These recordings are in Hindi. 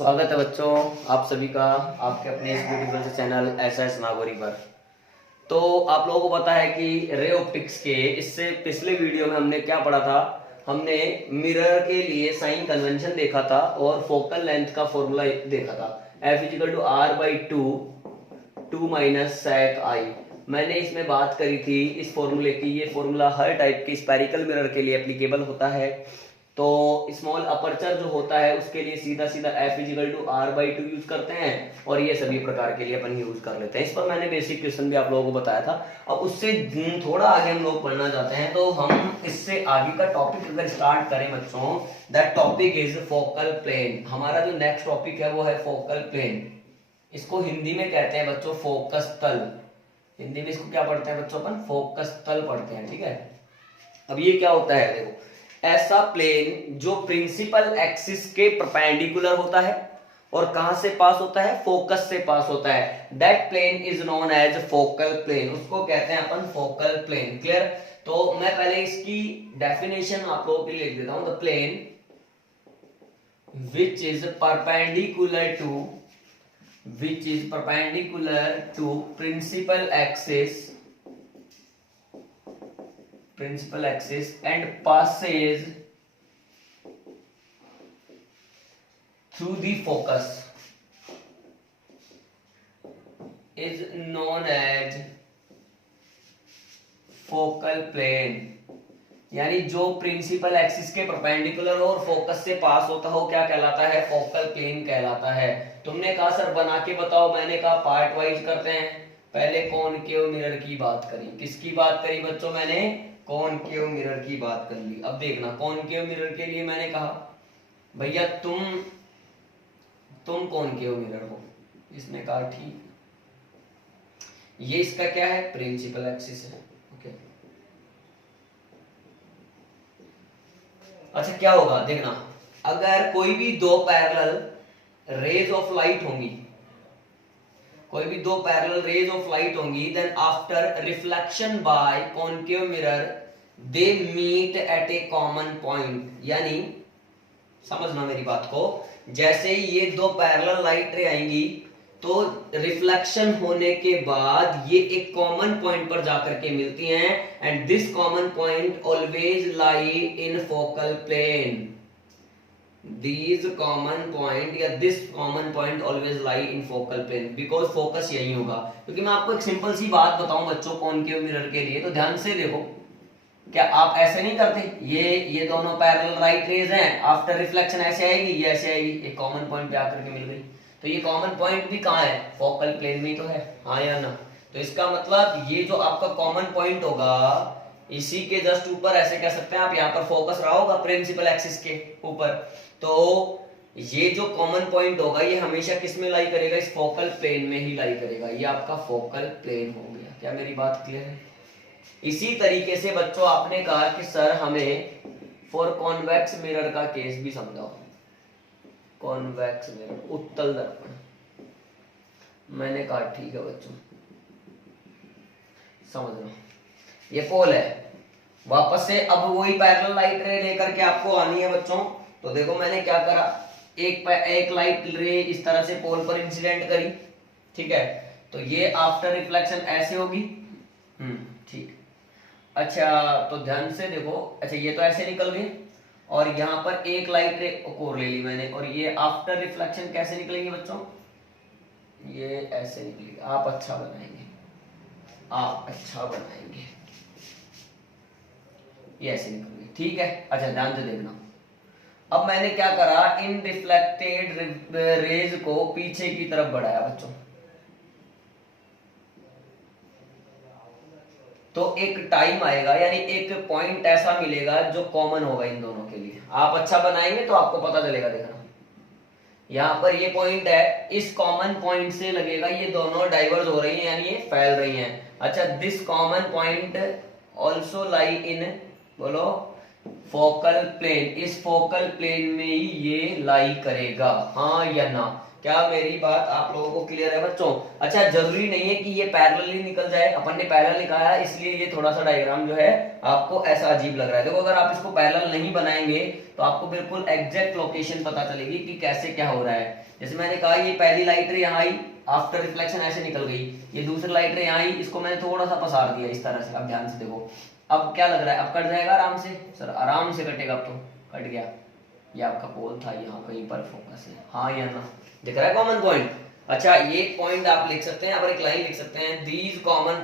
स्वागत है बच्चों आप सभी का आपके अपने इस ब्यूटीफुल से चैनल एसएस नागौरी पर। तो आप लोगों को पता है कि रे ऑप्टिक्स के इससे पिछले वीडियो में हमने क्या पढ़ा था। हमने मिरर के लिए साइन कन्वेंशन देखा था और फोकल लेंथ का फॉर्मूला देखा था। F is equal to R by two minus sec I. मैंने इसमें बात करी थी इस फॉर्मूले की। ये फॉर्मूला हर टाइप की स्पेरिकल मिरर के लिए एप्लीकेबल होता है। तो स्मॉल अपर्चर जो होता है उसके लिए सीधा सीधा F is equal to R by two use करते हैं और ये सभी प्रकार के लिए अपन यूज कर लेते हैं। इस पर मैंने बेसिक क्वेश्चन भी आप लोगों को बताया था। अब उससे थोड़ा आगे हम लोग पढ़ना चाहते हैं, तो हम इससे आगे का टॉपिक अगर स्टार्ट करें बच्चों, that topic is focal plane. हमारा जो नेक्स्ट टॉपिक है वो है फोकल प्लेन। इसको हिंदी में कहते हैं बच्चों फोकस तल। हिंदी में इसको क्या पढ़ते हैं बच्चों? अपन फोकस तल पढ़ते हैं, ठीक है। अब ये क्या होता है, देखो, ऐसा प्लेन जो प्रिंसिपल एक्सिस के परपेंडिकुलर होता है और कहां से पास होता है? फोकस से पास होता है। That plane is known as focal plane. उसको कहते हैं अपन फोकल प्लेन। क्लियर? तो मैं पहले इसकी डेफिनेशन आप लोगों के लिए लिख देता हूं। The plane which is perpendicular to principal axis and passes through the focus is known as focal plane। यानी जो प्रिंसिपल एक्सिस के परपेंडिकुलर हो और फोकस से पास होता हो क्या कहलाता है? फोकल प्लेन कहलाता है। तुमने कहा सर बना के बताओ, मैंने कहा पार्ट वाइज करते हैं। पहले कॉनकेव मिरर की बात करी। किसकी बात करी बच्चों? मैंने कॉनकेव मिरर की बात कर ली। अब देखना, कॉनकेव मिरर के लिए मैंने कहा भैया तुम कॉनकेव मिरर हो। इसने कहा ठीक, ये इसका क्या है? प्रिंसिपल एक्सिस है। ओके, अच्छा क्या होगा देखना, अगर कोई भी दो पैरेलल रेज ऑफ लाइट होंगी, then after reflection by concave mirror they meet at a common point. यानी समझना मेरी बात को, जैसे ही ये दो पैरेलल लाइट रे आएंगी तो रिफ्लेक्शन होने के बाद ये एक कॉमन पॉइंट पर जाकर के मिलती हैं and this common point always lie in focal plane. These common point या this common point always lie in focal plane because focus यही होगा। क्योंकि मैं आपको एक सिंपल सी बात बताऊं बच्चों कॉनकेव मिरर के लिए, तो ध्यान से देखो, क्या आप ऐसे नहीं करते? ये दोनों पैरेलल राइट रेज हैं, आफ्टर रिफ्लेक्शन ऐसे आएगी, ये ऐसे आएगी, एक कॉमन पॉइंट पे आकर के मिल गई। तो ये कॉमन पॉइंट भी कहाँ है? फोकल प्लेन में ही तो है, हाँ या ना? तो इसका मतलब ये जो आपका कॉमन पॉइंट होगा इसी के जस्ट ऊपर, ऐसे कह सकते हैं आप, यहाँ पर फोकस रहा होगा प्रिंसिपल एक्सिस के ऊपर। तो ये जो कॉमन पॉइंट होगा ये हमेशा किस में लाई करेगा? इस फोकल प्लेन में ही लाई करेगा। ये आपका फोकल प्लेन हो गया। क्या मेरी बात क्लियर है? इसी तरीके से बच्चों आपने कहा कि सर हमें फॉर कॉन्वेक्स मिरर का केस भी समझाओ। कॉन्वेक्स मिरर, उत्तल दर्पण। मैंने कहा ठीक है बच्चों, समझना, ये पोल है, वापस से अब वही पैरेलल लाइट रे लेकर के आपको आनी है बच्चों। तो देखो मैंने क्या करा, एक लाइट रे इस तरह से पोल पर इंसिडेंट करी, ठीक है। तो ये आफ्टर रिफ्लेक्शन ऐसे होगी, ठीक। अच्छा तो ध्यान से देखो, अच्छा ये तो ऐसे निकल गई और यहाँ पर एक लाइट रे और ले ली मैंने, और ये आफ्टर रिफ्लेक्शन कैसे निकलेंगे बच्चों? ये ऐसे निकलेगी। आप अच्छा बनाएंगे, ये ऐसे निकल गई, ठीक है। अच्छा ध्यान से देखना, अब मैंने क्या करा, इन रिफ्लेक्टेड रेज को पीछे की तरफ बढ़ाया बच्चों। तो एक टाइम आएगा, यानी एक पॉइंट ऐसा मिलेगा जो कॉमन होगा इन दोनों के लिए। आप अच्छा बनाएंगे तो आपको पता चलेगा। देखना यहाँ पर ये पॉइंट है, इस कॉमन पॉइंट से लगेगा, ये दोनों डाइवर्ज हो रही हैं यानी ये फैल रही हैं। अच्छा, दिस कॉमन पॉइंट ऑल्सो लाई इन, बोलो, फोकल प्लेन। इस फोकल प्लेन में ही ये लाई करेगा, हाँ या ना? क्या मेरी बात आप लोगों को क्लियर है बच्चों? अच्छा, जरूरी नहीं है कि ये पैरेलली निकल जाए, अपन ने पैरेलल निकाला इसलिए ये थोड़ा सा डायग्राम जो है आपको ऐसा अजीब लग रहा है। देखो अगर आप इसको पैरेलल नहीं बनाएंगे तो आपको बिल्कुल एग्जैक्ट लोकेशन पता चलेगी कि कैसे क्या हो रहा है। जैसे मैंने कहा ये पहली लाइट रे यहाँ आई, आफ्टर रिफ्लेक्शन ऐसे निकल गई, ये दूसरी लाइट रे यहाँ आई, इसको मैंने थोड़ा सा पसार दिया इस तरह से। अब ध्यान से देखो, अब क्या लग रहा है, अब कट जाएगा आराम से सर, आराम से कटेगा। अब तो कट गया, ये आपका पोल था, यहाँ कहीं पर फोकस है, हाँ या ना, दिख रहा है कॉमन पॉइंट? अच्छा, ये पॉइंट आप लिख सकते हैं, अब एक लाइन लिख सकते हैं, these common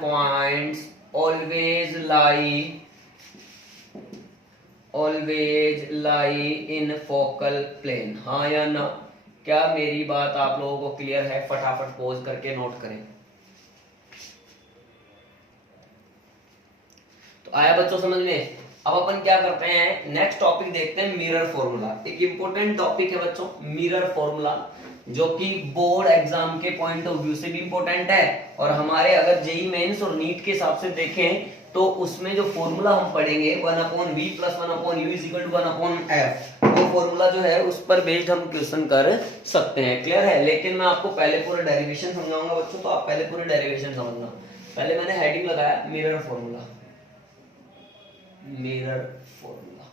points always lie in focal plane, हाँ या ना? क्या मेरी बात आप लोगों को क्लियर है? फटाफट पॉज करके नोट करें। तो आया बच्चों समझ में? अब अपन क्या करते हैं, नेक्स्ट टॉपिक देखते हैं, मिरर फॉर्मूला। एक इंपॉर्टेंट टॉपिक है बच्चों मिरर फॉर्मूला, जो कि बोर्ड एग्जाम के पॉइंट ऑफ व्यू से भी इंपॉर्टेंट है, और हमारे अगर जेई मेंस और नीट के हिसाब से देखें तो उसमें जो फॉर्मूला हम पढ़ेंगे 1/v + 1/u = 1/f, वो फॉर्मूला जो है उस पर बेस्ड हम क्वेश्चन कर सकते हैं। क्लियर है? लेकिन मैं आपको पहले पूरा डेरिवेशन समझाऊंगा बच्चों, तो आप पहले पूरे डेरिवेशन समझना। पहले मैंने हेडिंग लगाया मिरर फॉर्मूला। मिरर फॉर्मूला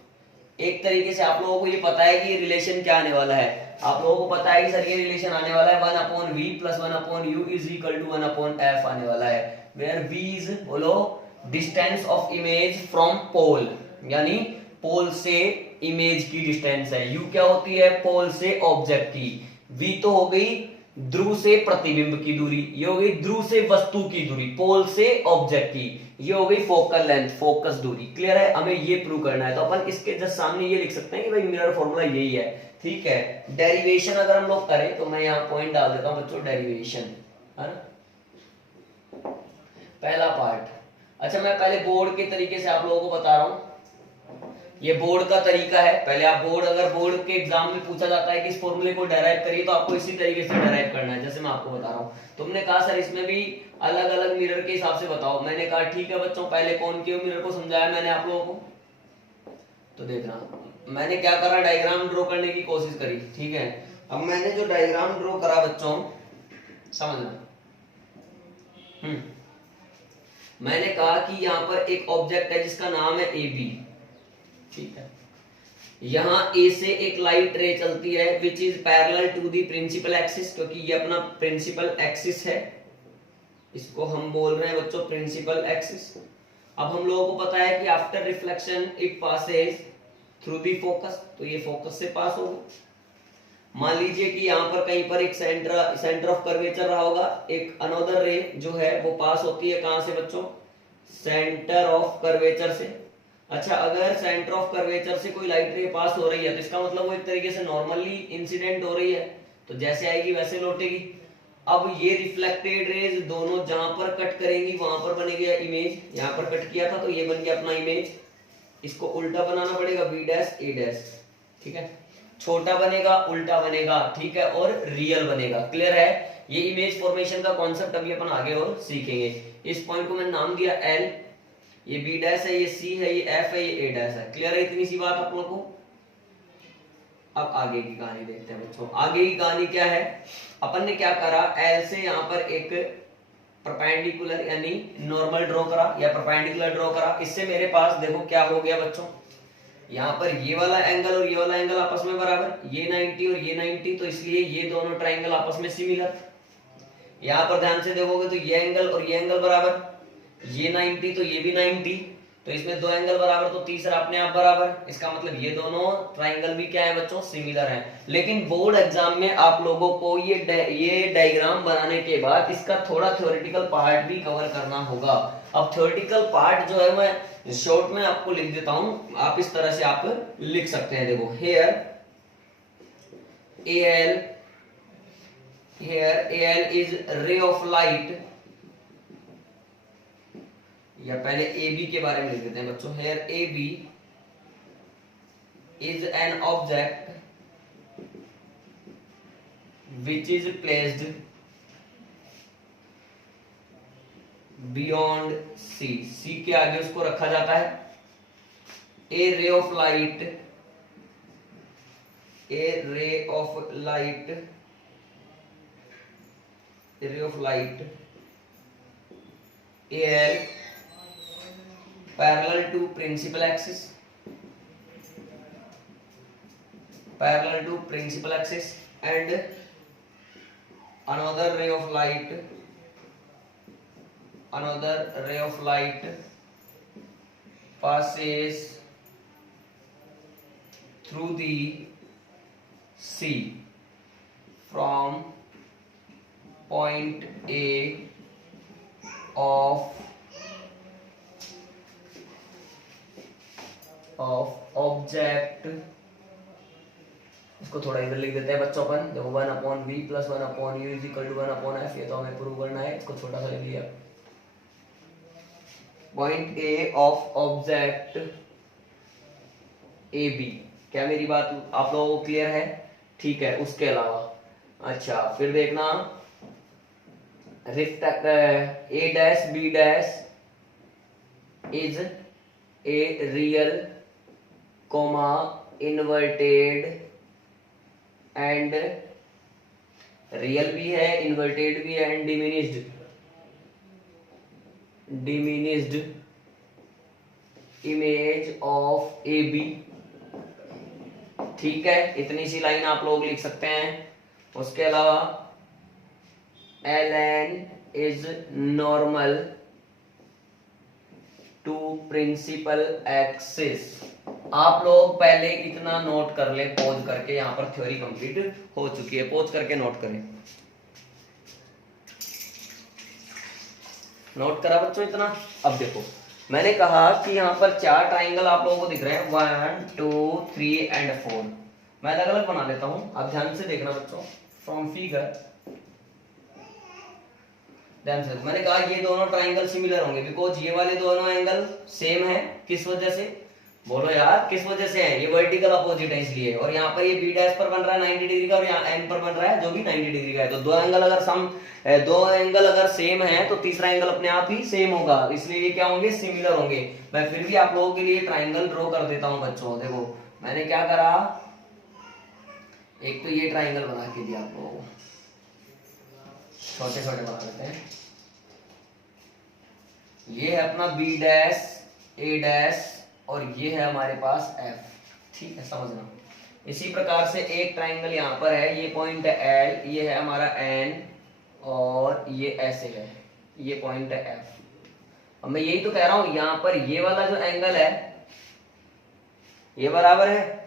एक तरीके से आप लोगों को ये पता है कि ये रिलेशन क्या आने वाला है, आप लोगों को पता है कि सर ये रिलेशन आने वाला है 1/v + 1/u = 1/f आने वाला है, वेयर v इज, बोलो, distance of image from pole, यानी पोल से इमेज की डिस्टेंस है। u क्या होती है? पोल से ऑब्जेक्ट की। v तो हो गई ध्रुव से प्रतिबिंब की दूरी, ये हो गई ध्रुव से वस्तु की दूरी, पोल से ऑब्जेक्ट की, ये हो गई फोकल लेंथ, फोकस दूरी। क्लियर है? हमें ये प्रूव करना है, तो अपन इसके जस्ट सामने ये लिख सकते हैं कि भाई मिरर फॉर्मूला यही है। ठीक है, डेरिवेशन अगर हम लोग करें तो मैं यहाँ पॉइंट डाल देता हूं बच्चों, डेरिवेशन है ना, पहला पार्ट। अच्छा, मैं पहले बोर्ड के तरीके से आप लोगों को बता रहा हूं, ये बोर्ड का तरीका है। पहले आप अगर बोर्ड के एग्जाम में पूछा जाता है कि इस फॉर्मूले को डेराइव करिए, तो आपको इसी तरीके से डेराइव करना है, जैसे मैं आपको बता रहा हूँ। तुमने कहा सर इसमें भी अलग अलग मिरर के हिसाब से बताओ, मैंने कहा ठीक है बच्चों, पहले कॉनकेव मिरर को समझाया मैंने आप लोगों को, तो देखना मैंने क्या करा, डायग्राम ड्रॉ करने की कोशिश करी। ठीक है, अब मैंने जो डायग्राम ड्रॉ करा बच्चों, समझना, मैंने कहा कि यहाँ पर एक ऑब्जेक्ट है जिसका नाम है ए बी। ठीक है, यहां ए से एक लाइट रे चलती है which is parallel to the principal axis, क्योंकि ये अपना प्रिंसिपल एक्सिस है, इसको हम बोल रहे हैं बच्चों प्रिंसिपल एक्सिस। अब हम लोगों को पता है कि after reflection it passes through the focus, तो ये फोकस से पास होगा। मान लीजिए कि यहाँ पर कहीं पर एक सेंटर ऑफ कर्वेचर रहा होगा, एक अनदर रे जो है वो पास होती है कहां से बच्चों? सेंटर ऑफ कर्वेचर से। अच्छा, अगर सेंटर ऑफ कर्वेचर से कोई लाइट रे पास हो रही है तो इसका मतलब वो एक तरीके से नॉर्मली इंसिडेंट हो रही है, तो जैसे आएगी वैसे लौटेगी। अब ये रिफ्लेक्टेड रेज दोनों जहां पर कट करेंगी वहां पर बनेगी इमेज, यहां पर कट किया था तो ये बन गया अपना इमेज, इसको उल्टा बनाना पड़ेगा b' a', ठीक है, छोटा बनेगा, उल्टा बनेगा, ठीक है, और रियल बनेगा। क्लियर है? ये इमेज फॉर्मेशन का कॉन्सेप्ट अभी अपन आगे और सीखेंगे। इस पॉइंट को मैंने नाम दिया L, ये b' है, ये C है, ये F है, ये a' है। क्लियर है इतनी सी बात आप लोगों को? अब आगे की कहानी देखते हैं बच्चों। आगे की कहानी क्या है, अपन ने क्या करा, L से यहाँ पर एक परपेंडिकुलर यानी नॉर्मल ड्रॉ करा या परपेंडिकुलर ड्रॉ करा। इससे मेरे पास देखो क्या हो गया बच्चों, यहाँ पर ये वाला एंगल और ये वाला एंगल आपस में बराबर, ये 90 और ये 90, तो इसलिए ये दोनों ट्राइंगल आपस में सिमिलर। यहाँ पर ध्यान से देखोगे तो ये एंगल और ये एंगल बराबर, ये 90 तो ये भी 90, तो इसमें दो एंगल बराबर, तो तीसरा अपने आप बराबर। इसका मतलब ये दोनों ट्राइंगल भी क्या है बच्चों? सिमिलर है। लेकिन बोर्ड एग्जाम में आप लोगों को ये डायग्राम बनाने के बाद इसका थोड़ा थ्योरेटिकल पार्ट भी कवर करना होगा। अब थ्योरेटिकल पार्ट जो है मैं शॉर्ट में आपको लिख देता हूं, आप इस तरह से आप लिख सकते हैं। देखो here AL is ray of light, या पहले AB के बारे में लिख देते हैं बच्चों। Here AB is an object which is placed beyond C के आगे उसको रखा जाता है। A ray of light a ray of light AL parallel to principal axis and another ray of light passes through the C from point A of object, इसको थोड़ा इधर लिख देते हैं बच्चों अपन। देखो 1/v + 1/u = 1/f, ये तो हमें प्रूव करना है, इसको छोटा सा लिख लिया। Point A of object A B. क्या मेरी बात आप लोगों को क्लियर है? ठीक है। उसके अलावा अच्छा फिर देखना a dash b dash is a real comma inverted and real भी है, इन्वर्टेड भी है and diminished image of A B. ठीक है, इतनी सी लाइन आप लोग लिख सकते हैं। उसके अलावा ln is normal to principal axis. आप लोग पहले इतना नोट कर ले पॉज करके, यहां पर थ्योरी कंप्लीट हो चुकी है, पॉज करके नोट करें। नोट करा बच्चों इतना? अब देखो मैंने कहा कि यहां पर 4 ट्राइंगल आप लोगों को दिख रहे हैं, 1 2 3 एंड 4। मैं अलग अलग बना लेता हूं, आप ध्यान से देखना बच्चों। फ्रॉम फिगर ध्यान से, मैंने कहा ये दोनों ट्राइंगल सिमिलर होंगे बिकॉज ये वाले दोनों एंगल सेम है। किस वजह से? बोलो यार किस वजह से है? ये वर्टिकल अपोजिट है इसलिए। और यहाँ पर ये बी डैश पर बन रहा है 90 डिग्री का और यहाँ एन पर बन रहा है जो भी 90 डिग्री का है। तो दो एंगल अगर सेम है तो तीसरा एंगल अपने आप ही सेम होगा, इसलिए ये क्या होंगे? सिमिलर होंगे। मैं फिर भी आप लोगों के लिए ट्राइंगल ड्रॉ कर देता हूं बच्चों। देखो मैंने क्या करा, एक तो ये ट्राइंगल बना के दिया आप लोगों को, छोटे छोटे बना लेते हैं। ये है अपना बी डैश ए डैश और ये है हमारे पास एफ। ठीक है, समझना। इसी प्रकार से एक ट्राइंगल यहाँ पर है, ये पॉइंट है एल, ये है हमारा एन और ये ऐसे है, ये पॉइंट है एफ। अब मैं यही तो कह रहा हूं, यहाँ पर ये वाला जो एंगल है ये बराबर है,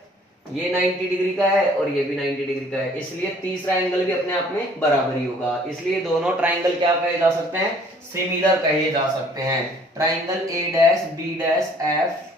ये 90 डिग्री का है और ये भी 90 डिग्री का है, इसलिए तीसरा एंगल भी अपने आप में बराबर ही होगा। इसलिए दोनों ट्राइंगल क्या कहे जा सकते हैं? सिमिलर कहे जा सकते हैं। Triangle A dash B dash F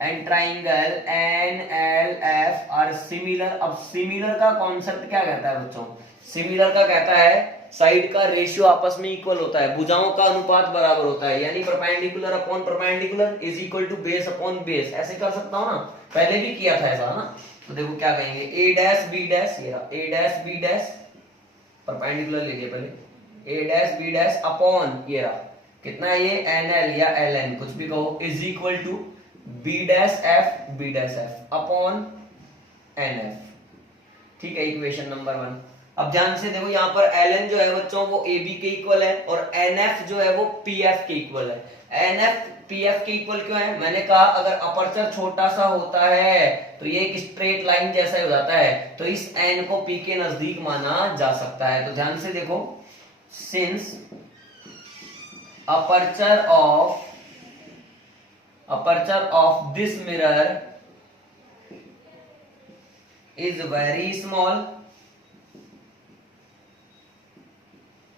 and triangle N L F are similar. अब सिमिलर का कॉन्सेप्ट क्या कहता है बच्चों? सिमिलर का कहता है साइड का रेशियो आपस में इक्वल होता है, भुजाओं का अनुपात बराबर होता है, यानी perpendicular upon perpendicular is equal to base upon base. ऐसे कर सकता हूं ना, पहले भी किया था ऐसा ना। तो देखो क्या कहेंगे, ए डैश बी डैश, ये रहा A dash B dash, perpendicular लीजिए पहले, A dash B dash upon ये रहा कितना है ये एन एल या एल एन कुछ भी कहो, is equal to B dash F upon N F. ठीक है, इक्वेशन नंबर 1। अब ध्यान से देखो यहाँ पर ln जो है बच्चों वो AB के इक्वल है और NF जो है वो PF के इक्वल है। NF PF के इक्वल क्यों है? मैंने कहा अगर अपर्चर छोटा सा होता है तो ये एक स्ट्रेट लाइन जैसा ही हो जाता है, तो इस N को P के नजदीक माना जा सकता है। तो ध्यान से देखो, since aperture of this mirror is very small,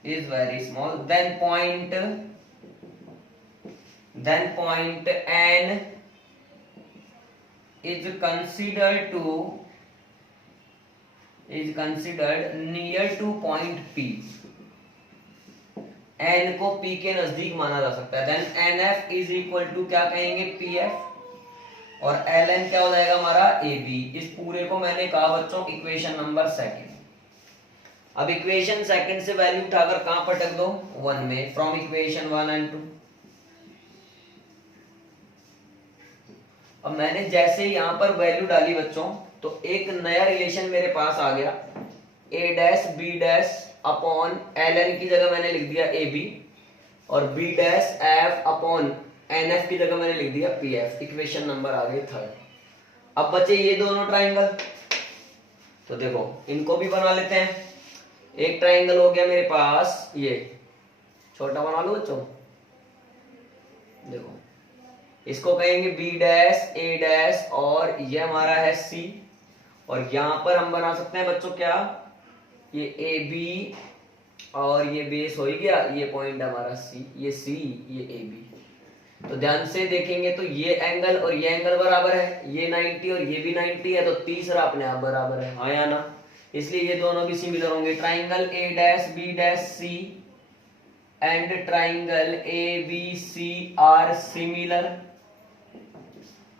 then point N is considered near to point P। N को P के नजदीक माना जा सकता है। then NF is equal to क्या कहेंगे? PF और LN क्या हो जाएगा हमारा? AB। इस पूरे को मैंने कहा बच्चों इक्वेशन नंबर 2। अब इक्वेशन 2 से वैल्यू उठाकर कहां पटक दो? 1 में, फ्रॉम इक्वेशन 1 एंड 2। अब मैंने जैसे ही यहां पर वैल्यू डाली बच्चों तो एक नया रिलेशन मेरे पास आ गया, A dash B dash upon L N की जगह मैंने लिख दिया ए बी, और B dash F upon N F की जगह मैंने लिख दिया पी एफ। इक्वेशन नंबर आ गई थर्ड। अब बचे ये दोनों ट्राइंगल, तो देखो इनको भी बना लेते हैं। एक ट्राइंगल हो गया मेरे पास, ये छोटा बना लो बच्चों, देखो इसको कहेंगे बी डैश ए डैश, और ये हमारा है सी, और यहां पर हम बना सकते हैं बच्चों क्या, ये ए बी, और ये बेस हो ही गया, ये पॉइंट हमारा सी, ये सी, ये ए बी। तो ध्यान से देखेंगे तो ये एंगल और ये एंगल बराबर है, ये 90 और ये भी 90 है, तो तीसरा अपने आप बराबर है, हाँ या ना, इसलिए ये दोनों भी सिमिलर होंगे। Triangle A dash B dash C and triangle A B C are similar.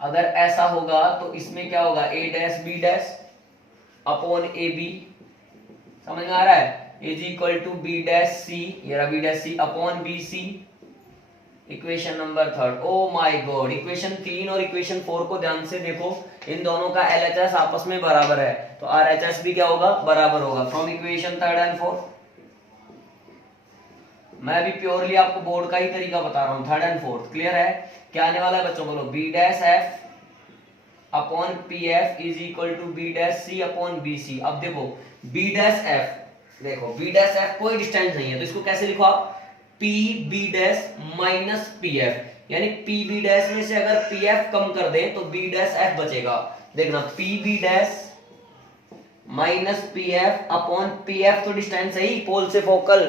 अगर ऐसा होगा तो इसमें क्या होगा, A dash B dash upon A B, समझ में आ रहा है, is equal to B dash C, ये रहा B dash C upon B C. Equation number third. Oh my god, equation 3 और इक्वेशन 4 को ध्यान से देखो, इन दोनों का एलएचएस आपस में बराबर है, तो आरएचएस भी क्या होगा, बराबर होगा। From equation third and fourth, मैं अभी प्योरली आपको बोर्ड का ही तरीका बता रहा हूं, थर्ड एंड फोर्थ क्लियर है। क्या आने वाला है बच्चों, बोलो B dash F upon P F is equal to B dash C upon B C. अब देखो बी डैश एफ, देखो बी डैश एफ कोई डिस्टेंस नहीं है, तो इसको कैसे लिखो आप, P B dash minus P एफ, यानी पी बी डैश में से अगर पी एफ कम कर दें तो बी डैश एफ बचेगा। देखना P B dash minus P F upon P F, तो डिस्टेंस है ही पोल से फोकल,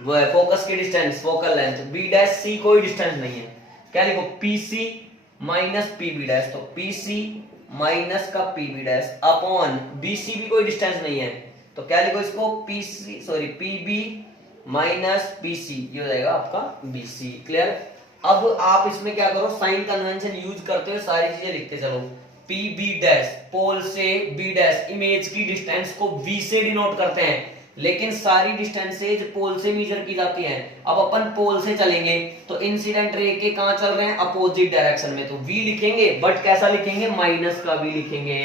वो है फोकस की distance, focal length. B dash C कोई डिस्टेंस नहीं है, क्या लिखो P C minus P B dash, तो पी सी माइनस का P B dash upon B C भी कोई डिस्टेंस नहीं है, तो क्या लिखो इसको P C, sorry P B minus P सी, ये हो जाएगा आपका बी सी। क्लियर। अब आप इसमें क्या करो, साइन कन्वेंशन यूज करते हुए सारी चीजें लिखते चलो। पी बी डैश पोल से बी डैश, इमेज की डिस्टेंस को v से डिनोट करते हैं, लेकिन सारी डिस्टेंसेज पोल से मेजर की जाती हैं। अब अपन पोल से चलेंगे तो इंसिडेंट रे के कहां चल रहे हैं, अपोजिट डायरेक्शन में, तो v लिखेंगे, बट कैसा लिखेंगे, माइनस का v लिखेंगे।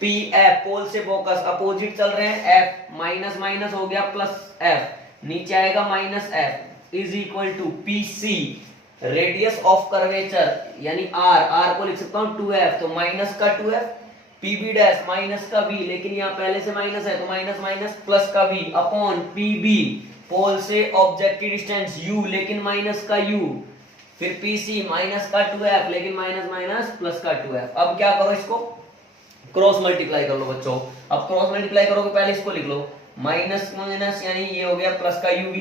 पी एफ पोल से फोकस अपोजिट चल रहे हैं, f माइनस माइनस हो गया प्लस f, नीचे आएगा minus f is equal to P C radius of curvature यानी r को लिख सकता हूं 2f, तो माइनस का 2f, pb डैश माइनस का v, लेकिन यहाँ पहले से माइनस है तो माइनस माइनस प्लस का v अपॉन pb पोल से ऑब्जेक्ट की डिस्टेंस u, लेकिन माइनस का u, फिर pc माइनस का 2f, लेकिन माइनस माइनस प्लस का 2f। अब क्या करो, इसको क्रॉस मल्टीप्लाई कर लो बच्चों। अब क्रॉस मल्टीप्लाई करोगे, पहले इसको लिख लो माइनस माइनस, यानी ये हो गया प्लस का uv,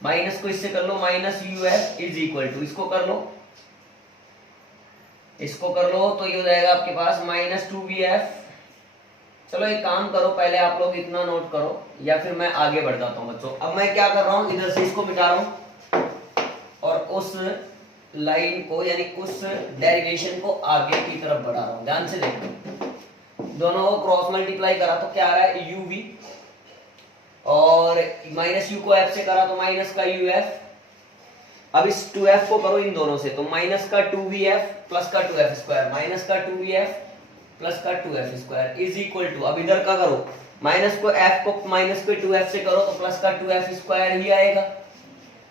माइनस को इससे कर लो minus uf is equal to, इसको कर लो, इसको कर लो, तो ये हो जाएगा आपके पास माइनस 2vf। चलो एक काम करो, पहले आप लोग इतना नोट करो, या फिर मैं आगे बढ़ जाता हूं बच्चों। अब मैं क्या कर रहा हूं, इधर से इसको मिटा रहा हूं और उस लाइन को यानी उस डेरिवेशन को आगे की तरफ बढ़ा रहा हूं। ध्यान से देखो, दोनों को क्रॉस मल्टीप्लाई करा तो क्या आ रहा है uv, और माइनस u को f से करा तो माइनस का uf। अब इस 2f को करो इन दोनों से, तो माइनस का 2vf प्लस का 2f स्क्वायर, माइनस का 2vf प्लस का 2f square is equal to, अब इधर का करो, माइनस को f को माइनस के 2f से करो तो प्लस का 2f स्क्वायर ही आएगा,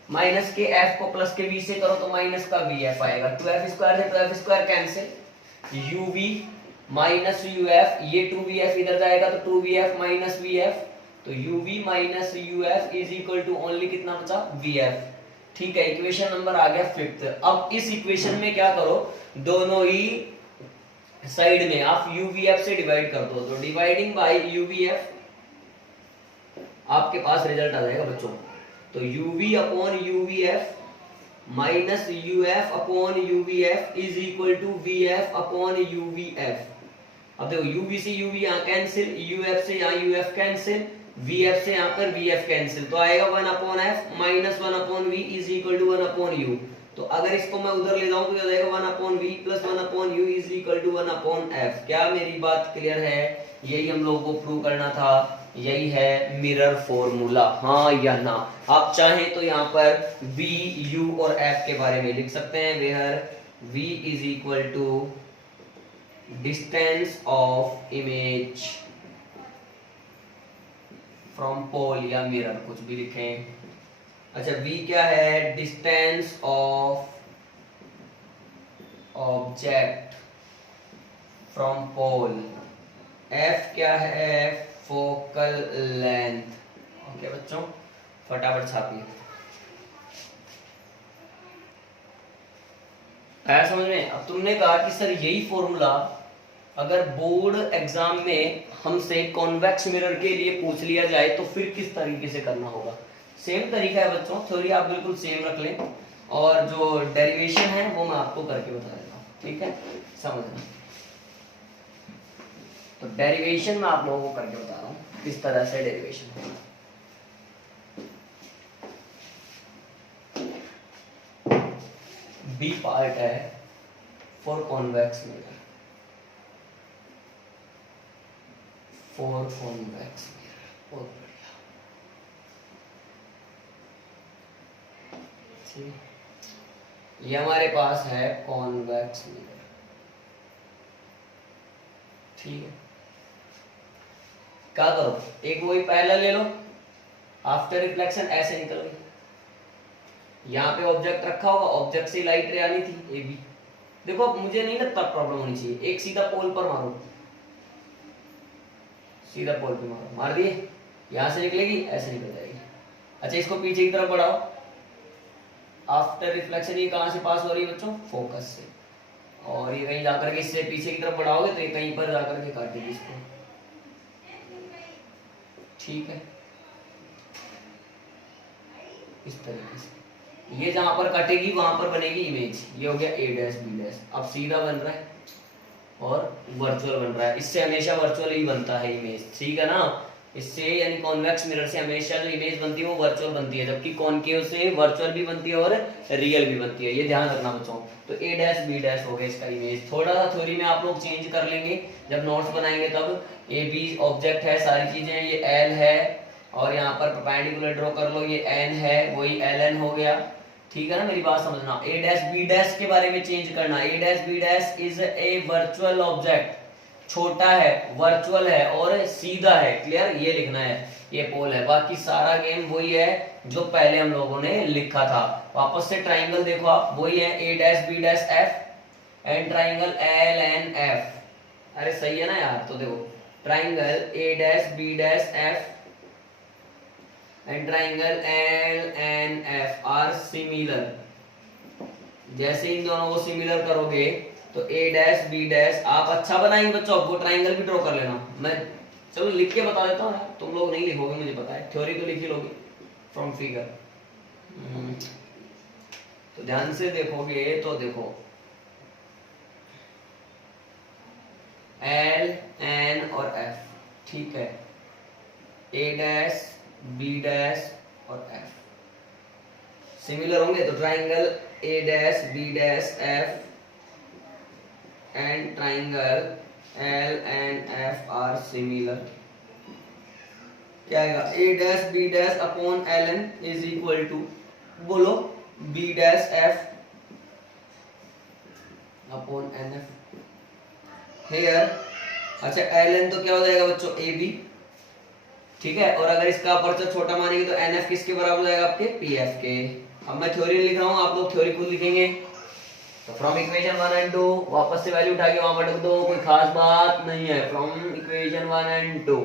माइनस के f को प्लस के v से करो तो माइनस का vf आएगा। 2f स्क्वायर से 2f square cancel, uv minus uf, ये 2vf इधर जाएगा तो 2vf माइनस vf, तो uv minus uf is equal to only कितना बचा, vf। ठीक है, इक्वेशन नंबर आ गया फिफ्थ। अब इस इक्वेशन में क्या करो, दोनों ही साइड में आप uvf से डिवाइड कर दो, तो डिवाइडिंग बाय uvf आपके पास रिजल्ट आ जाएगा बच्चों। तो uv upon uvf minus uf upon uvf is equal to vf upon uvf। अब देखो uv से uv यहाँ कैंसिल, uf से यहाँ uf कैंसिल, vf से यहाँ पर vf कैंसिल, तो आएगा 1 upon f minus 1 upon v is equal to 1 upon u। तो अगर इसको मैं उधर ले जाऊं तो हो जाएगा 1 upon v plus 1 upon u is equal to 1 upon f। क्या मेरी बात क्लियर है? यही हम लोग को प्रूव करना था, यही है मिरर फॉर्मूला, हाँ या ना। आप चाहें तो यहाँ पर v, u और f के बारे में लिख सकते हैं, where v is equal to distance of image from pole या मिरर, कुछ भी लिखें। अच्छा v क्या है, distance of object from pole. f क्या है, फोकल लेंथ। ओके बच्चों, फटाफट छापिए। आया समझ में? अब तुमने कहा कि सर यही फॉर्मूला अगर बोर्ड एग्जाम में हमसे कॉन्वेक्स मिरर के लिए पूछ लिया जाए तो फिर किस तरीके से करना होगा। सेम तरीका है बच्चों, थ्योरी आप बिल्कुल सेम रख लें और जो डेरिवेशन है वो मैं आपको करके बता देता हूँ, ठीक है, समझना। तो डेरिवेशन मैं आप लोगों को करके बता रहा हूँ किस तरह से डेरिवेशन होगा। बी पार्ट है for convex mirror, for convex mirror, बहुत बढ़िया। ठीक, ये हमारे पास है कॉन्वेक्स मिरर, ठीक है। क्या करो, एक वही पैरेलल ले लो, आफ्टर रिफ्लेक्शन ऐसे निकल गई। यहाँ पे ऑब्जेक्ट रखा होगा, ऑब्जेक्ट से लाइट रे आनी थी ए बी। देखो अब मुझे नहीं लगता प्रॉब्लम होनी चाहिए, एक सीधा पोल पर मारो, सीधा पोल पे मारो, मार दिए, यहां से निकलेगी, ऐसे निकल जाएगी। अच्छा इसको पीछे की तरफ बढ़ाओ, आफ्टर रिफ्लेक्शन ये कहां से पास हो रही है बच्चों, फोकस से, और ये कहीं जाकर के इससे पीछे की तरफ बढ़ाओगे तो ये कहीं पर जाकर के काटेगी इसको, ठीक है, इस तरीके से। ये जहां पर कटेगी वहां पर बनेगी इमेज, ये हो गया ए डैश बी डैश। अब सीधा बन रहा है और वर्चुअल बन रहा है, इससे हमेशा वर्चुअल ही बनता है इमेज, ठीक है ना। इससे यानी कॉन्वेक्स मिरर से हमेशा जो इमेज बनती है वो वर्चुअल बनती है, जबकि कॉनकेव से वर्चुअल भी बनती है और रियल भी बनती है, ये ध्यान रखना बच्चों। तो ए डैश बी डैश हो गया इसका इमेज। थोड़ा सा थ्योरी में आप लोग चेंज कर लेंगे जब नोट्स बनाएंगे तब। ए बी ऑब्जेक्ट है, सारी चीजें, ये एल है और यहाँ पर परपेंडिकुलर ड्रॉ कर लो, ये एन है, वही एल एन हो गया, ठीक है ना। मेरी बात समझना, ए डैश बी डैश के बारे में चेंज करना। A dash B dash is a virtual object, छोटा है, वर्चुअल है और सीधा है, क्लियर, ये लिखना है, ये पोल है। बाकी सारा गेम वही है जो पहले हम लोगों ने लिखा था। वापस से ट्राइंगल देखो आप, वही है A dash B dash F and triangle L N F. अरे सही है ना यार, तो देखो triangle A dash B dash F and triangle L N F are similar. जैसे इन दोनों को सिमिलर करोगे तो ए डैश बी डैश आप अच्छा बनाएंगे बच्चों, आपको ट्राइंगल भी ड्रॉ कर लेना। मैं चलो लिख के बता देता हूँ, तुम लोग नहीं लिखोगे मुझे पता है, थ्योरी तो लिख ही लोगे फ्रॉम फिगर। तो ध्यान से देखोगे तो देखो एल एन और एफ, ठीक है, ए डैश बी डैश और एफ सिमिलर होंगे तो triangle A dash B dash F and triangle L and F are similar. क्या आएगा, A dash B dash upon L N is equal to, बोलो, B dash F upon N F here. अच्छा एल एन तो क्या हो जाएगा बच्चों, ए बी, ठीक है, और अगर इसका अपर्चर छोटा मानेंगे तो एन एफ किसके बराबर हो जाएगा, आपके पी एफ के। अब मैं थ्योरी लिख रहा हूं, आप लोग थ्योरी खुद लिखेंगे। तो फ्रॉम इक्वेशन 1 एंड 2 वापस से वैल्यू उठा के वहां पर रख दो, कोई खास बात नहीं है। फ्रॉम इक्वेशन 1 एंड 2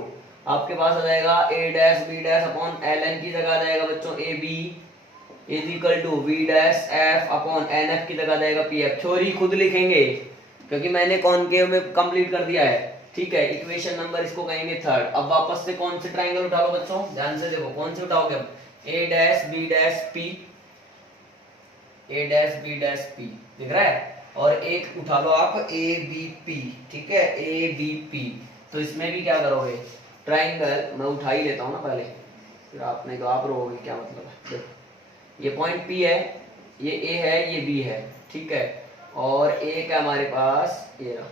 आपके पास आ जाएगा A dash B dash upon L N की जगह आ जाएगा बच्चों A B is equal to V dash F upon N F की जगह आ जाएगा पी एफ। थ्योरी खुद लिखेंगे क्योंकि मैंने कॉनकेव में कंप्लीट कर दिया है, ठीक है। इक्वेशन नंबर इसको कहेंगे थर्ड। अब वापस से कौन से ट्राइंगल उठा लो बच्चों, ध्यान से देखो कौन से उठाओगे अब, ए डैश बी डैश पी, ए डैश बी डैश पी दिख रहा है, और एक उठा लो आप ए बी पी, ठीक है, ए बी पी। तो इसमें भी क्या करोगे, ट्राइंगल मैं उठा ही लेता हूं ना पहले, फिर आपने तो आप रोगे क्या मतलब है। देखो ये पॉइंट पी है, ये ए है, ये बी है, ठीक है, और एक है हमारे पास ये रहा,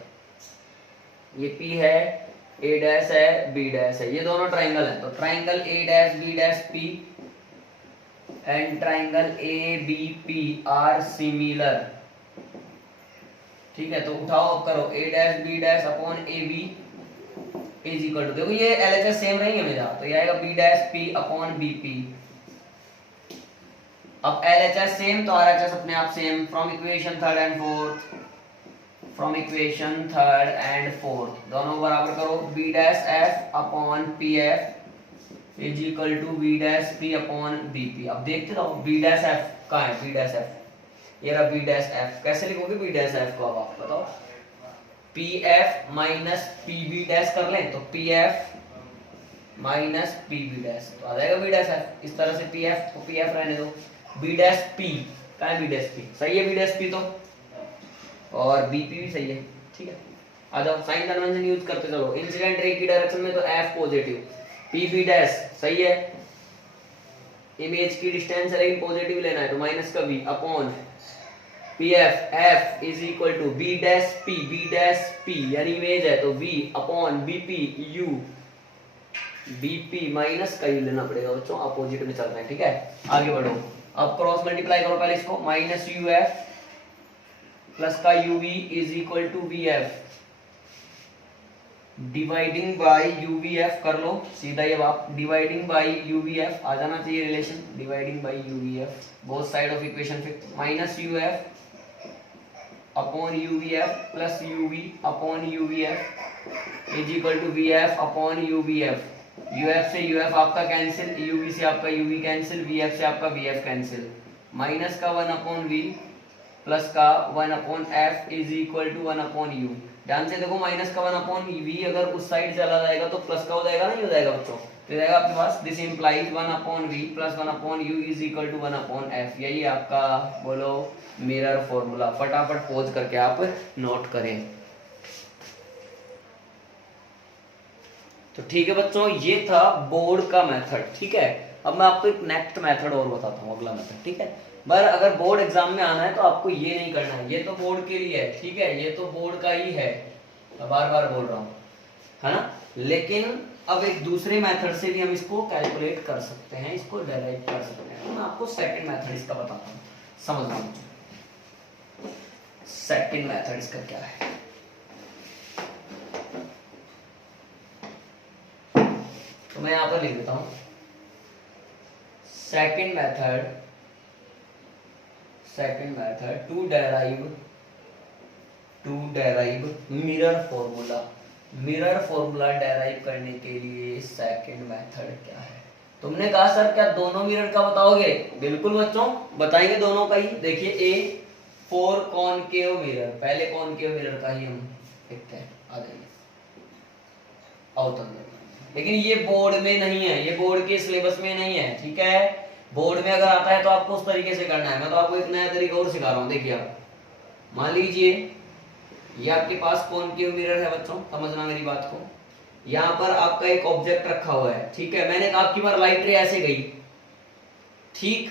ये P है, A डैश है, B डैश है, ये दोनों ट्राइंगल है। तो triangle A dash B dash P and triangle A B P are similar. ठीक है, तो उठाओ अब करो a dash b dash upon ab is equal to, देखो ये LHS सेम रहेंगे हमेशा, तो ये आएगा b dash p upon bp। अब LHS सेम तो RHS अपने आप same, from equation third and fourth, from equation third and fourth दोनों बराबर करो, b dash f upon pf is equal to b dash p upon bp। अब देखते रहो b डैश f कहाँ है, b डैश f ये रहा b डैश f, कैसे लिखोगे b डैश f को, अब आप बताओ, pf माइनस pb डैश कर लें तो pf माइनस pb डैश, तो आ जाएगा b डैश f। इस तरह से pf को pf रहने दो, b डैश p कहाँ है, b डैश p सही है, b डैश p तो, और bp भी सही है, ठीक है। आ जाओ साइन कन्वेंशन यूज करते चलो, इंसिडेंट रे की डायरेक्शन में तो f पॉजिटिव, pb डैश सही है, इमेज की डिस्टेंस है लेकिन पॉजिटिव लेना है तो माइनस का b upon pf f is equal to b dash p यानी इमेज है तो v upon bp u, bp minus का u लेना पड़ेगा बच्चों, अपोजिट में चल रहे हैं, ठीक है। आगे बढ़ो, अब क्रॉस मल्टीप्लाई करो पहले इसको, माइनस uf प्लस का uv is equal to vf dividing by uvf कर लो सीधा, ये बात डिवाइडिंग बाय uvf आ जाना चाहिए relation, dividing by uvf both side of equation फिर, minus uf upon uvf plus uv upon uvf is equal to vf upon uvf, uf से uf आपका कैंसिल, uv से आपका uv कैंसिल, vf से आपका vf कैंसिल, माइनस का 1 अपॉन v प्लस का 1 upon f is equal to 1 upon u। ध्यान से देखो, माइनस का 1 अपॉन v अगर उस साइड चला जाएगा तो प्लस का हो जाएगा, नहीं हो जाएगा बच्चों, तो जाएगा आपके पास, this implies 1 upon v plus 1 upon u is equal to 1 upon f। यही आपका बोलो मिरर फॉर्मूला, फटाफट पोज करके आप नोट करें। तो ठीक है बच्चों, ये था बोर्ड का मेथड, ठीक है। अब मैं आपको एक नेक्स्ट मेथड और बताता हूँ, अगला मेथड, ठीक है। पर अगर बोर्ड एग्जाम में आना है तो आपको ये नहीं करना है, ये तो बोर्ड के लिए है, ठीक है, ये तो बोर्ड का ही है, बार बार बोल रहा हूँ, है ना। लेकिन अब एक दूसरे मेथड से भी हम इसको कैलकुलेट कर सकते हैं, इसको डेराइव कर सकते हैं। मैं आपको सेकंड मेथड इसका बताता हूँ, समझ लो सेकंड मेथड इसका क्या है। तो मैं यहां पर लिख देता हूं, second method to derive mirror formula derive करने के लिए सेकंड मेथड क्या है। तुमने कहा सर क्या दोनों मिरर का बताओगे, बिल्कुल बच्चों बताएंगे दोनों का ही। देखिए ए फॉर कॉनकेव मिरर, पहले कॉनकेव मिरर का ही हम देखते हैं, आ जाइए अवतरण। लेकिन ये बोर्ड में नहीं है, ये बोर्ड के सिलेबस में नहीं है, ठीक है। बोर्ड में अगर आता है तो आपको उस तरीके से करना है। मैं तो आपको एक नया तरीका और सिखा रहा हूँ। देखिए आप मान लीजिए ये आपके पास कॉनकेव मिरर है बच्चों, समझना मेरी बात को। यहाँ पर आपका एक ऑब्जेक्ट रखा हुआ है, ठीक है। मैंने आपकी बार लाइट रे ऐसे गई, ठीक,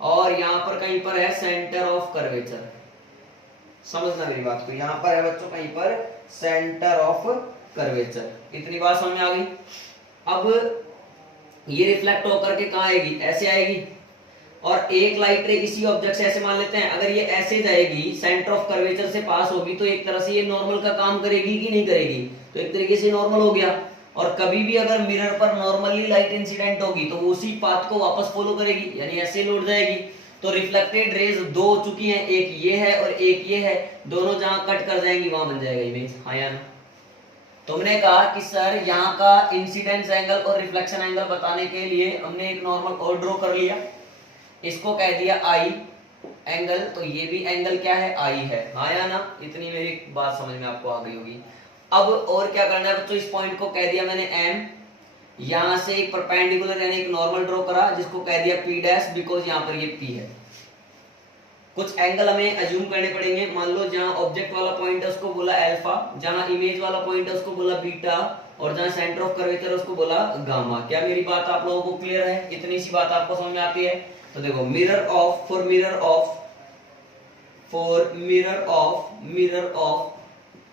और यहाँ पर कहीं पर है सेंटर ऑफ कर्वेचर, समझना मेरी बात को। यहाँ पर है बच्चों कहीं पर सेंटर ऑफ कर्वेचर, इतनी बात समझ में आ गई। अब ये रिफ्लेक्ट होकर के कहाँ आएगी, ऐसे आएगी, और एक लाइट रे इसी ऑब्जेक्ट से ऐसे मान लेते हैं, अगर ये ऐसे जाएगी सेंटर ऑफ कर्वेचर से पास होगी तो एक तरह से ये नॉर्मल का काम करेगी कि नहीं करेगी, तो एक तरीके से नॉर्मल हो गया। और कभी भी अगर मिरर पर नॉर्मली लाइट इंसिडेंट होगी तो उसी पाथ को वापस फॉलो करेगी, यानी ऐसे लौट जाएगी। तो रिफ्लेक्टेड रेज दो हो चुकी हैं, एक ये है और एक ये है, दोनों जहां कट कर जाएंगी वहां बन जाएगा इमेज, हाँ या ना। तुमने कहा कि सर यहाँ का इंसिडेंस एंगल और रिफ्लेक्शन एंगल बताने के लिए हमने एक नॉर्मल और ड्रॉ कर लिया, इसको कह दिया आई एंगल, तो ये भी एंगल क्या है, आई है, हाँ या ना। इतनी मेरी बात समझ में आपको आ गई होगी। अब और क्या करना है बच्चों, इस पॉइंट को कह दिया मैंने एम, यहां से एक परपेंडिकुलर यानी एक नॉर्मल ड्रॉ करा जिसको कह दिया पी डैश, बिकॉज यहाँ पर ये पी है। कुछ एंगल हमें अज्यूम करने पड़ेंगे। मान लो जहां ऑब्जेक्ट वाला पॉइंट है उसको बोला अल्फा, जहां इमेज वाला पॉइंट है उसको बोला बीटा, और जहां सेंटर ऑफ कर्वेचर है उसको बोला गामा। क्या मेरी बात आप लोगों को क्लियर है, इतनी सी बात आपको समझ में आती है। तो देखो mirror of mirror of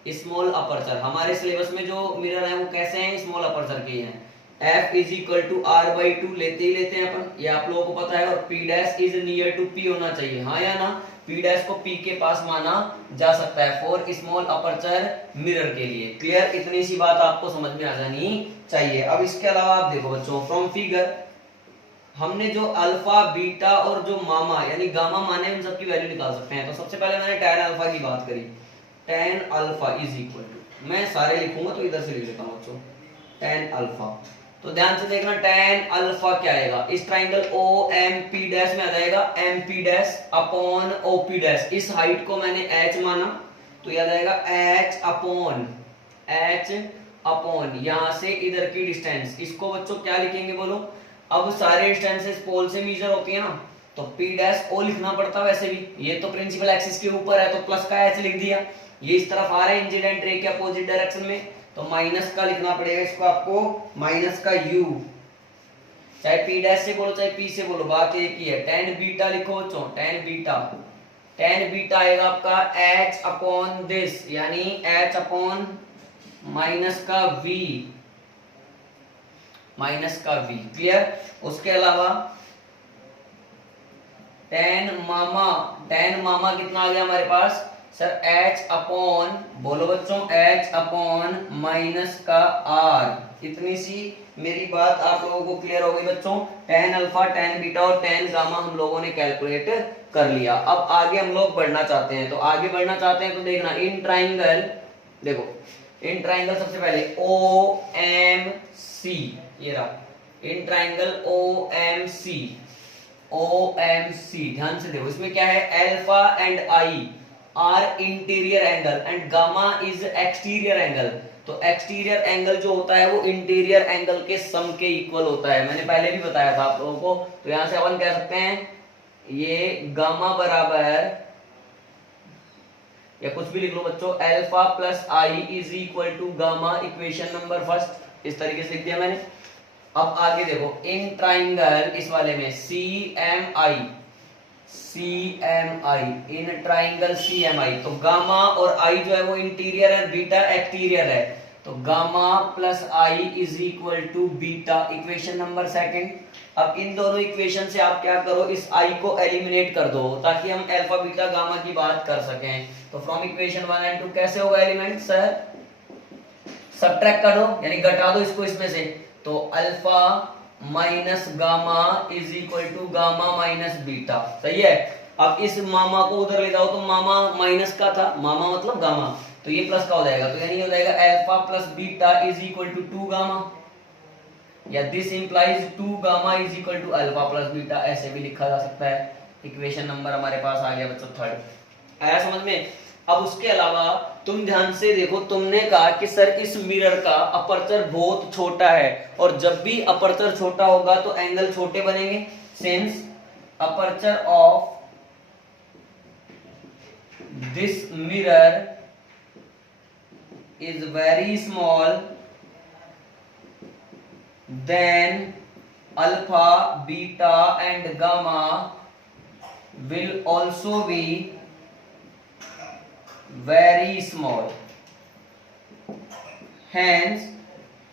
small aperture, हमारे सिलेबस में जो मिरर है वो कैसे हैं, स्मॉल अपर्चर के हैं। F is equal to R/2 लेते ही लेते हैं अपन, ये आप लोगों को पता है। और P dash is near to P होना चाहिए, हाँ या ना। P डैश को P के पास माना जा सकता है फॉर स्मॉल अपर्चर मिरर के लिए। क्लियर, इतनी सी बात आपको समझ में आ जानी चाहिए। अब इसके अलावा आप देखो बच्चों, फ्रॉम फिगर हमने जो अल्फा बीटा और जो मामा यानी गामा माने उन सबकी वैल्यू निकाल सकते हैं। तो सबसे पहले मैंने tan अल्फा की बात करी, tan alpha is equal to, मैं सारे लिखूंगा तो इधर से लिख लेता हूं बच्चों, tan अल्फा। तो ध्यान से देखना tan अल्फा क्या आएगा, इस ट्राइंगल OMP डैश में आ जाएगा MP dash upon OP dash. इस हाइट को मैंने h माना तो याद आएगा h अपॉन यहां से इधर की डिस्टेंस, इसको बच्चों क्या लिखेंगे बोलो। अब सारे डिस्टेंसेस पोल से मेजर होती है ना, तो P डैश O लिखना पड़ता है वैसे भी, ये तो प्रिंसिपल एक्सिस के ऊपर है तो प्लस का h लिख दिया। ये इस तरफ आ रहा है इंसिडेंट रे के अपोजिट डायरेक्शन में, तो माइनस का लिखना पड़ेगा इसको आपको, माइनस का u, चाहे P डैश से बोलो चाहे P से बोलो, बात एक ही है। tan बीटा लिखो बच्चों, tan बीटा आएगा आपका h अपॉन दिस, यानी h अपॉन माइनस का v। क्लियर, उसके अलावा tan मामा कितना आ गया हमारे पास सर, h अपॉन, बोलो बच्चों, h अपॉन माइनस का r। इतनी सी मेरी बात आप लोगों को क्लियर हो गई बच्चों। tan अल्फा, tan बीटा और tan गामा हम लोगों ने कैलकुलेट कर लिया। अब आगे हम लोग बढ़ना चाहते हैं, तो देखना इन ट्राइंगल, देखो इन ट्राइंगल सबसे पहले OMC, ये रहा इन ट्राइंगल OMC, ध्यान से देखो, इसमें क्या है, alpha and I R interior angle and gamma is exterior angle. तो एक्सटीरियर एंगल जो होता है वो इंटीरियर एंगल के सम के इक्वल होता है, मैंने पहले भी बताया था आप लोगों को। तो यहां से अपन कह सकते हैं ये गामा बराबर, या कुछ भी लिख लो बच्चों, alpha plus I is equal to gamma, equation number first, इस तरीके से लिख दिया मैंने। अब आगे देखो इन ट्राइंगल, इस वाले में CMI, इन ट्राइंगल CMI, तो गामा और आई जो है वो इंटीरियर है, बीटा एक्सटीरियर है, तो gamma plus I is equal to beta, equation number second. अब इन दोनों इक्वेशन से आप क्या करो, इस आई को एलिमिनेट कर दो ताकि हम अल्फा बीटा गामा की बात कर सकें। तो फ्रॉम इक्वेशन 1 एंड 2 कैसे होगा एलिमेंट सर, सब्ट्रैक्ट कर दो यानी घटा दो इसको इसमें से, तो alpha minus gamma is equal to gamma minus beta, सही है। अब इस मामा को उधर ले जाओ तो मामा माइनस का था, मामा मतलब गामा, तो ये प्लस का हो जाएगा, तो यानी हो जाएगा alpha plus beta is equal to 2 gamma, या this implies 2 gamma is equal to alpha plus beta, ऐसे भी लिखा जा सकता है। इक्वेशन नंबर हमारे पास आ गया बच्चों थर्ड, आया समझ में। अब उसके अलावा तुम ध्यान से देखो, तुमने कहा कि सर इस मिरर का अपर्चर बहुत छोटा है, और जब भी अपर्चर छोटा होगा तो एंगल छोटे बनेंगे, since aperture of this mirror is very small then alpha, beta and gamma will also be very small. Hence,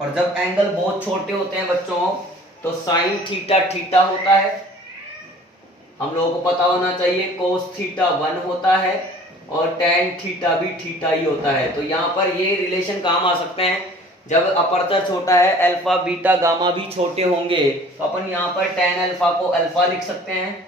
और जब एंगल बहुत छोटे होते हैं बच्चों तो साइन थीटा थीटा होता है, हम लोगों को पता होना चाहिए, कोस थीटा 1 होता है और टेन थीटा भी थीटा ही होता है। तो यहाँ पर ये रिलेशन काम आ सकते हैं, जब अपर्चर छोटा है अल्फा बीटा गामा भी छोटे होंगे, तो अपन यहाँ पर टेन अल्फा को अल्फा लिख सकते हैं,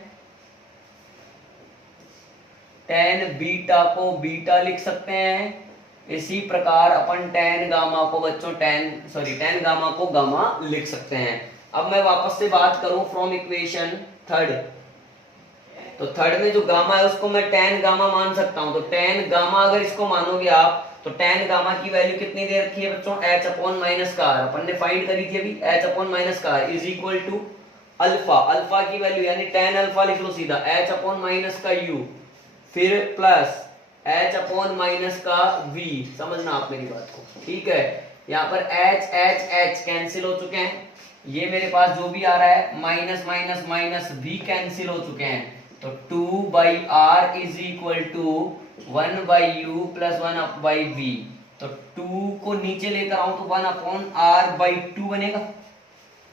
टेन बीटा को बीटा लिख सकते हैं, इसी प्रकार अपन टेन गामा को बच्चों टेन गामा को गामा लिख सकते हैं। अब मैं वापस से बात करूं फ्रॉम इक्वेशन थर्ड, तो थर्ड में जो गामा है उसको मैं टेन गामा मान सकता हूं, तो टेन गामा अगर इसको मानोगे आप तो टेन गामा की वैल्यू कितनी दे रखी है बच्चों, h अपॉन माइनस का r, अपन ने फाइंड करी थी अभी, h अपॉन माइनस का r is equal to alpha, alpha की वैल्यू यानी टेन अल्फा लिख लो सीधा, h अपॉन माइनस का u, फिर प्लस h अपॉन माइनस का v, समझना आप मेरी बात को, ठीक है। यहाँ पर h h h कैंसिल हो चुके हैं, ये मेरे पास जो भी आ रहा है माइनस माइनस माइनस भी कैंसिल हो चुके हैं, तो 2 by r is equal to 1 by u plus 1 अप by v, तो 2 को नीचे लेकर आऊं तो 1 अपॉन r by 2 बनेगा,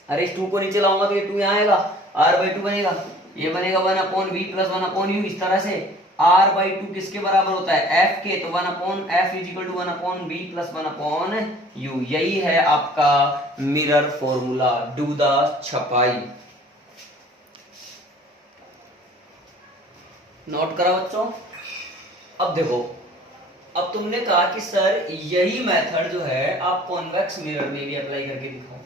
अरे इस 2 को नीचे लाऊंगा तो ये 2 यहाँ आएगा, r by 2 बनेगा, ये बनेगा 1 upon v plus 1 upon u, इस तरह से r/2 किसके बराबर होता है, f के, तो 1/f is equal to 1/b plus 1/u। यही है आपका मिरर फॉर्मूला। डू द छपाई। नोट करा बच्चों। अब देखो, अब तुमने कहा कि सर यही मेथड जो है आप कॉन्वेक्स मिरर में भी अप्लाई करके दिखाओ।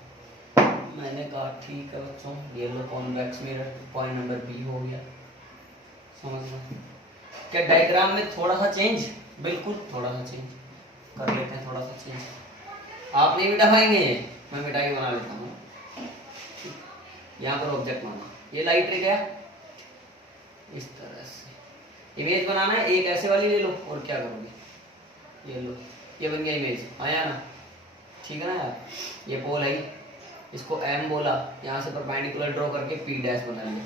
मैंने कहा ठीक है बच्चों, ये लो convex mirror, point number B हो गया। समझना क्या डायग्राम में थोड़ा सा चेंज, बिल्कुल थोड़ा सा चेंज कर लेते हैं, थोड़ा सा चेंज। आप नहीं मिटा पाएंगे, मैं मिटा के बना लेता हूँ। यहाँ पर ऑब्जेक्ट माना, ये लाइट रे गया, इस तरह से इमेज बनाना है। एक ऐसे वाली ले लो, और क्या करोगे, ये लो, ये बन गया इमेज, आया ना, ठीक है ना यार। ये पोल है, इसको एम बोला, यहाँ से परपेंडिकुलर ड्रॉ करके पी डैश बना लिया,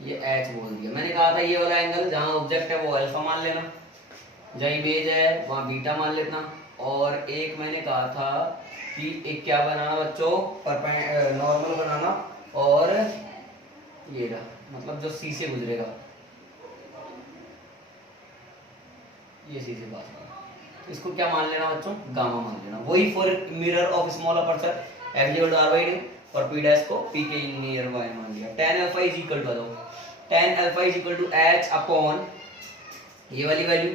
ये एच बोल दिया। मैंने कहा था ये वाला एंगल जहाँ ऑब्जेक्ट है वो अल्फा मान लेना, जहाँ इमेज है वहाँ बीटा मान लेना। और एक मैंने कहा था कि एक क्या बनाना बच्चों, नॉर्मल बनाना, और ये रहा, मतलब जो सी से गुजरेगा, ये सी से पास होगा, इसको क्या मान लेना बच्चों, गामा मान लेना। वही for mirror of small aperture f equal to r/2 और p डैश को p के नियर y मान लिया। tan alpha is equal to, बताओ, tan alpha is equal to h upon ये वाली वैल्यू,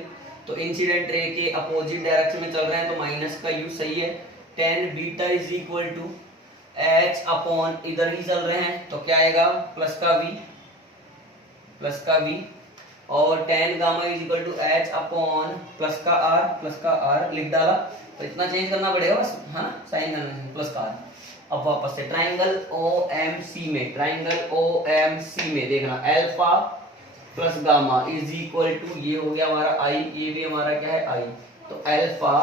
तो इंसिडेंट रे के अपोजिट डायरेक्शन में चल रहे हैं तो माइनस का u सही है। tan beta is equal to h upon इधर ही चल रहे हैं तो क्या आएगा, प्लस का v, और tan gamma is equal to h upon plus का r लिख डाला। तो इतना चेंज करना पड़ेगा बस, है ना, साइन करना, प्लस का r। अब वापस से ट्राइंगल OMC में देखना, alpha plus gamma is equal to, ये हो गया हमारा i, ये भी हमारा क्या है i, तो अल्फा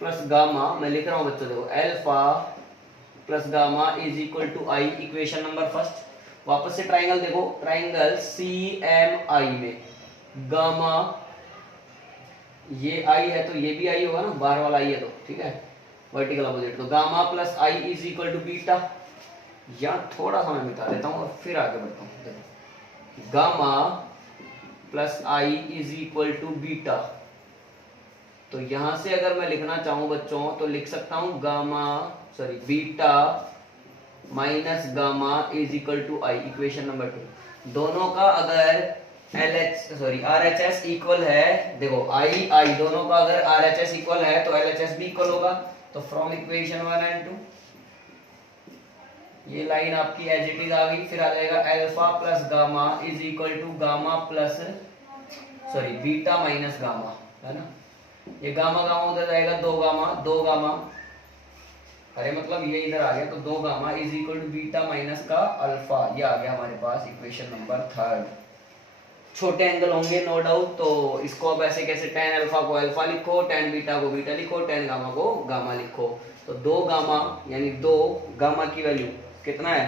प्लस गामा, मैं लिख रहा हूँ बच्चों, देखो alpha plus gamma is equal to i, equation number first. वापस से ट्राइंगल देखो, ट्राइंगल CMI में गामा, ये i है तो ये भी i होगा ना, बाहर वाला i है तो ठीक है, वर्टिकल अपोजिट, तो gamma plus i is equal to beta. यहाँ थोड़ा सा मैं मिटा देता हूँ और फिर आगे बढ़ता हूँ। देखो gamma plus i is equal to beta, तो यहां से अगर मैं लिखना चाहूं बच्चों तो लिख सकता हूं beta minus gamma is equal to i, equation number 2। दोनों का अगर RHS इक्वल है, देखो i दोनों का अगर RHS इक्वल है तो LHS भी इक्वल होगा। तो फ्रॉम इक्वेशन 1 एंड 2 ये लाइन आपकी एज इट इज आ गई। फिर आ जाएगा alpha plus gamma is equal to gamma plus beta minus gamma, है ना। ये गामा गामा उधर जाएगा, दो गामा, अरे मतलब ये इधर आ गया, तो 2 gamma is equal to beta minus का अल्फा। ये आ गया हमारे पास इक्वेशन नंबर 3। छोटे एंगल होंगे नो डाउट, तो इसको अब ऐसे कैसे, tan अल्फा को अल्फा लिखो, tan बीटा को बीटा लिखो, tan गामा को गामा लिखो। तो 2 गामा यानी 2 गामा की वैल्यू कितना है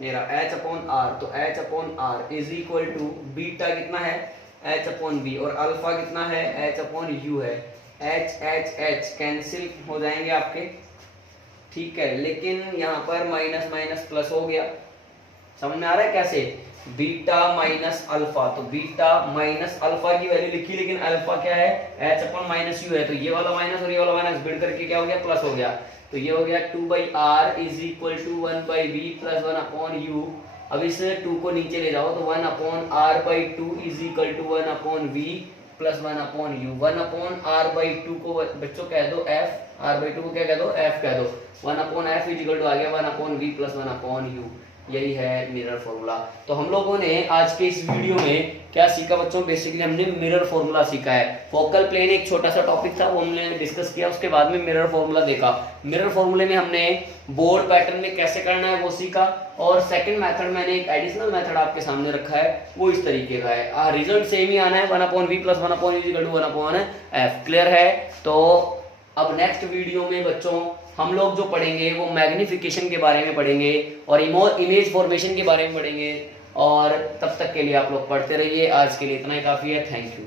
मेरा h/r, तो h/r is equal to beta कितना है h/b, और अल्फा कितना है h/u है। h कैंसिल हो जाएंगे आपके, ठीक है, लेकिन यहाँ पर माइनस माइनस प्लस हो गया। समझ में आ रहा है कैसे, बीटा माइनस अल्फा, तो बीटा माइनस अल्फा की वैल्यू लिखी, लेकिन अल्फा क्या है h/-u है, तो ये वाला माइनस और ये वाला माइनस बिड़ करके क्या हो गया, प्लस हो गया। तो ये हो गया 2/r is equal to 1/v plus 1/u। अब इस 2 को नीचे ले जाओ तो 1/r/2 is equal to 1/v plus 1/u। 1/r/2 को बच्चों कह दो f, r/2 को क्या कह दो, f कह दो। 1/f इज इक्वल टू आ गया 1/v प्लस 1/u। यही है मिरर फॉर्मूला। तो हम लोगों ने आज के इस वीडियो में क्या सीखा बच्चों, बेसिकली हमने मिरर फॉर्मूला सीखा है। फोकल प्लेन एक छोटा सा टॉपिक था, वो हमने डिस्कस किया, उसके बाद में मिरर फॉर्मूला देखा। मिरर फॉर्मूले में हमने बोर्ड पैटर्न में कैसे करना है वो सीखा, और सेकंड मेथड मैंने एक एडिशनल मेथड आपके सामने रखा है, वो इस तरीके का है। रिजल्ट सेम ही आना है, 1/v plus 1/u equal to 1/f। Clear है। तो अब नेक्स्ट वीडियो में बच्चों हम लोग जो पढ़ेंगे वो मैग्निफिकेशन के बारे में पढ़ेंगे और इमेज फॉर्मेशन के बारे में पढ़ेंगे। और तब तक के लिए आप लोग पढ़ते रहिए। आज के लिए इतना ही काफी है। Thank you.